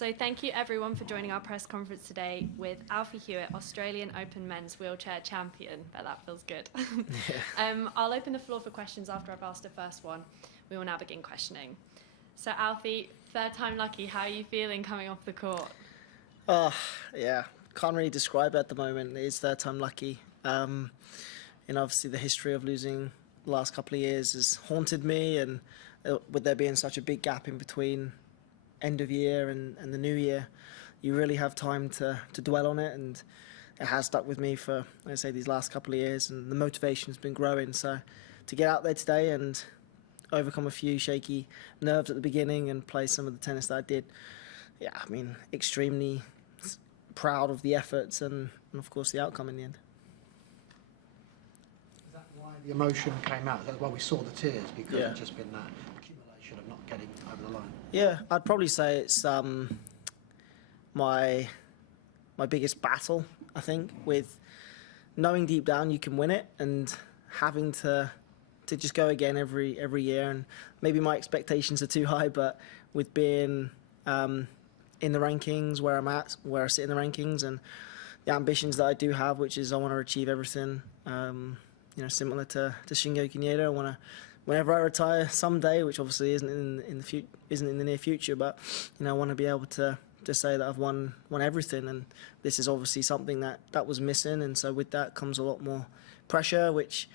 So thank you everyone for joining our press conference today with Alfie Hewett, Australian Open Men's Wheelchair Champion. Bet that feels good. I'll open the floor for questions after I've asked the first one. We will now begin questioning. So Alfie, third time lucky, how are you feeling coming off the court? Yeah, can't really describe it at the moment. It is third time lucky. Obviously the history of losing the last couple of years has haunted me, and with there being such a big gap in between end of year and the new year, you really have time to dwell on it, and it has stuck with me for, like I say, these last couple of years, and the motivation's been growing. So to get out there today and overcome a few shaky nerves at the beginning and play some of the tennis that I did, yeah, I mean, extremely proud of the efforts and of course the outcome in the end. Is that why the emotion came out? That's why we saw the tears, because Yeah. it's just been that accumulation of not getting over the line? Yeah, I'd probably say it's my biggest battle, I think, with knowing deep down you can win it and having to just go again every year. And maybe my expectations are too high, but with being in the rankings where I'm at, where I sit in the rankings, and the ambitions that I do have, which is I want to achieve everything, similar to Shingo Kunieda. I want to, whenever I retire someday, which obviously isn't in the near future, but I want to be able to say that I've won everything, and this is obviously something that was missing, and so with that comes a lot more pressure, which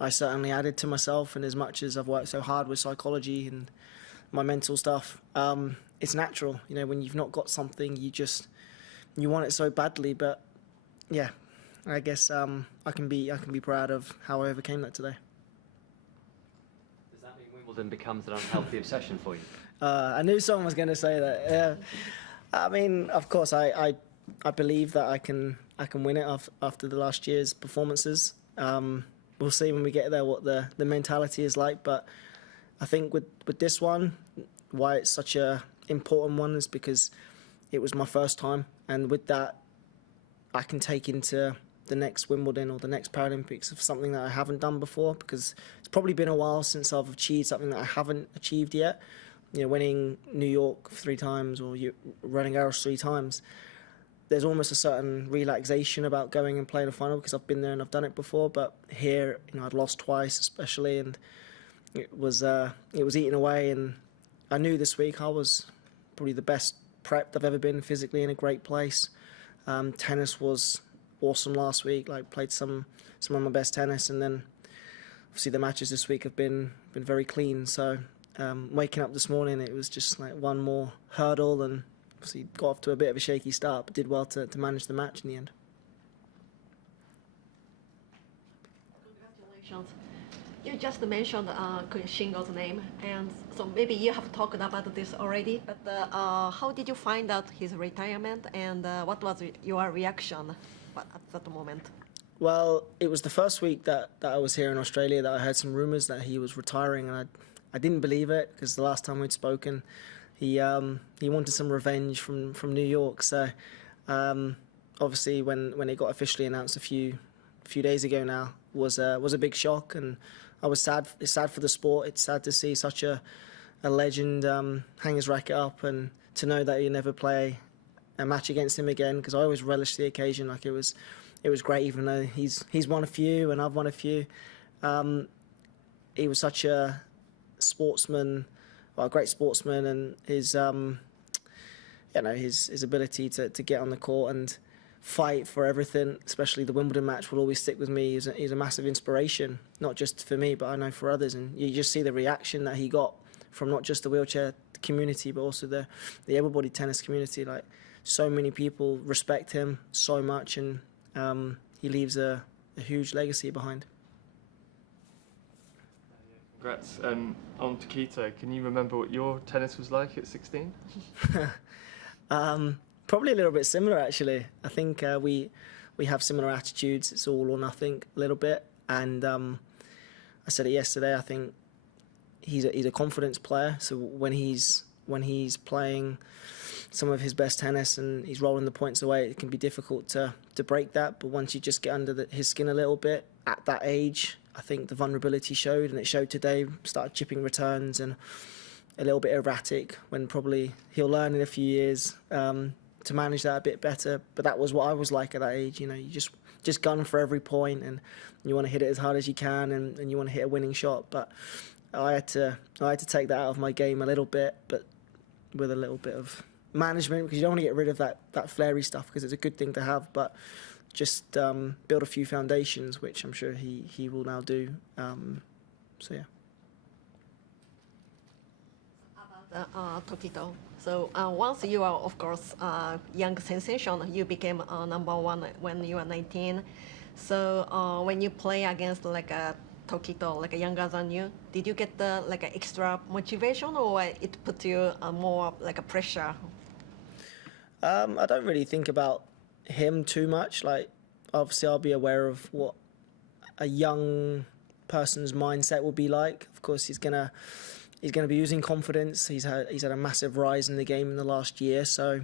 I certainly added to myself. And as much as I've worked so hard with psychology and my mental stuff, it's natural, when you've not got something, you want it so badly. But yeah, I guess I can be proud of how I overcame that today. Does that mean Wimbledon becomes an unhealthy obsession for you? I knew someone was going to say that. I mean, of course, I believe that I can win it after the last year's performances. We'll see when we get there what the mentality is like. But I think with this one, why it's such a important one is because it was my first time, and with that, I can take into the next Wimbledon or the next Paralympics of something that I haven't done before, because it's probably been a while since I've achieved something that I haven't achieved yet. Winning New York 3 times or running Garros 3 times, there's almost a certain relaxation about going and playing a final because I've been there and I've done it before. But here, I'd lost twice especially, and it was eating away. And I knew this week I was probably the best prepped I've ever been physically, in a great place. Tennis was awesome last week. Played some of my best tennis, and then obviously the matches this week have been very clean. So waking up this morning, it was just like one more hurdle, and obviously got off to a bit of a shaky start, but did well to manage the match in the end. Congratulations. You just mentioned Shingo's name, and so maybe you have talked about this already, but how did you find out his retirement, and what was your reaction at that moment? Well, it was the first week that I was here in Australia that I heard some rumours that he was retiring, and I didn't believe it, because the last time we'd spoken, he wanted some revenge from New York. So obviously when it got officially announced a few days ago now, was a big shock, and I was sad. It's sad for the sport. It's sad to see such a legend hang his racket up, and to know that you never play a match against him again, because I always relished the occasion. It was great, even though he's won a few and I've won a few. He was such a sportsman, a great sportsman, and his ability to get on the court and fight for everything, especially the Wimbledon match, will always stick with me. He's a massive inspiration, not just for me, but I know for others. And you just see the reaction that he got from not just the wheelchair community, but also the able-bodied tennis community. So many people respect him so much, and he leaves a huge legacy behind. Congrats. On Tokito, can you remember what your tennis was like at 16? Probably a little bit similar, actually. I think we have similar attitudes. It's all or nothing a little bit. And I said it yesterday, I think he's a confidence player. So when he's playing some of his best tennis and he's rolling the points away, it can be difficult to break that. But once you just get under his skin a little bit at that age, I think the vulnerability showed, and it showed today. Started chipping returns, and a little bit erratic, when probably he'll learn in a few years to manage that a bit better. But that was what I was like at that age. You know, you just gun for every point, and you want to hit it as hard as you can, and you want to hit a winning shot. But I had to take that out of my game a little bit, but with a little bit of management, because you don't want to get rid of that flary stuff, because it's a good thing to have, but just build a few foundations, which I'm sure he will now do. So yeah. Tokito. So once you are, of course, young sensation, you became #1 when you were 19. So when you play against like a Tokito, like a younger than you, did you get the like a extra motivation, or it put you more like a pressure? I don't really think about him too much. Like, obviously, I'll be aware of what a young person's mindset will be like. Of course, he's gonna be using confidence. He's had a massive rise in the game in the last year, so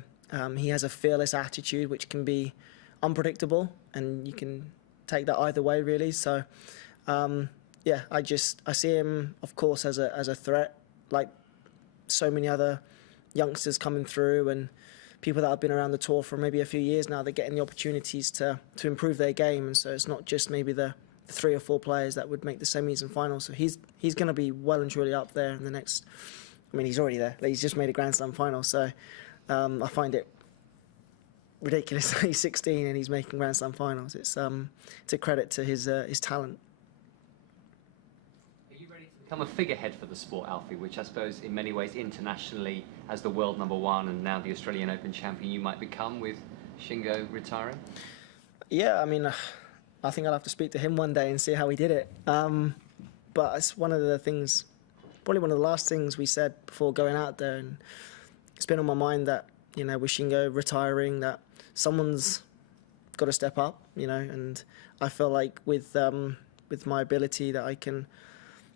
he has a fearless attitude, which can be unpredictable, and you can take that either way, really. So, yeah, I see him, of course, as a threat, like so many other youngsters coming through, and people that have been around the tour for maybe a few years now. They're getting the opportunities to improve their game, and so it's not just maybe the 3 or 4 players that would make the semis and finals. So he's going to be well and truly up there in the next. I mean, he's already there. He's just made a Grand Slam final, so I find it ridiculous that he's 16 and he's making Grand Slam finals. It's a credit to his talent. Are you ready to become a figurehead for the sport, Alfie, which I suppose in many ways internationally, as the world #1 and now the Australian Open champion, you might become with Shingo retiring? Yeah, I mean, I think I'll have to speak to him one day and see how he did it. But it's one of the things, probably one of the last things we said before going out there, and it's been on my mind that, you know, with Shingo retiring, that someone's got to step up, you know, and I feel like with my ability that I can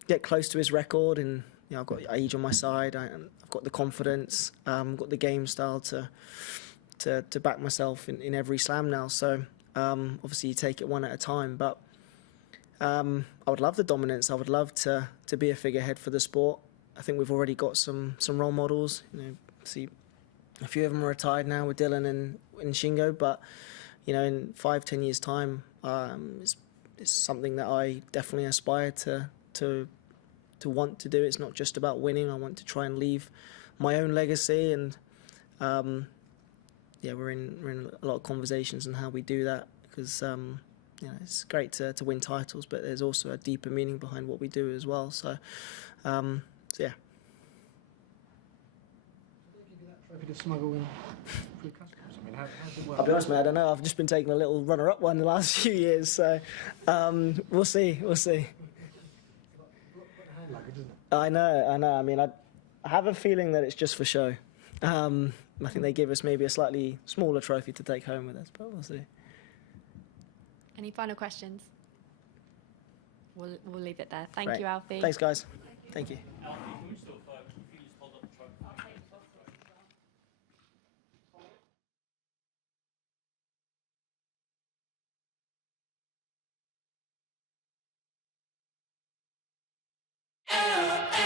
get close to his record, and you know, I've got age on my side, I've got the confidence, got the game style to back myself in every slam now. So obviously you take it one at a time, but I would love the dominance. I would love to be a figurehead for the sport. I think we've already got some role models. You know, see, a few of them are retired now with Dylan and Shingo, but you know, in 5-10 years' time, it's something that I definitely aspire to want to do. It's not just about winning. I want to try and leave my own legacy, and yeah, we're in a lot of conversations on how we do that, because you know, it's great to win titles, but there's also a deeper meaning behind what we do as well. So, so yeah. Trophy to smuggle in through customs. I mean, how does it work? I'll be honest, mate, I don't know. I've just been taking a little runner-up one the last few years, so we'll see. Hand luggage, isn't it? I know. I mean, I have a feeling that it's just for show. I think they give us maybe a slightly smaller trophy to take home with us, but we'll see. Any final questions? We'll leave it there. Thank Right. you, Alfie. Thanks, guys. Thank you. L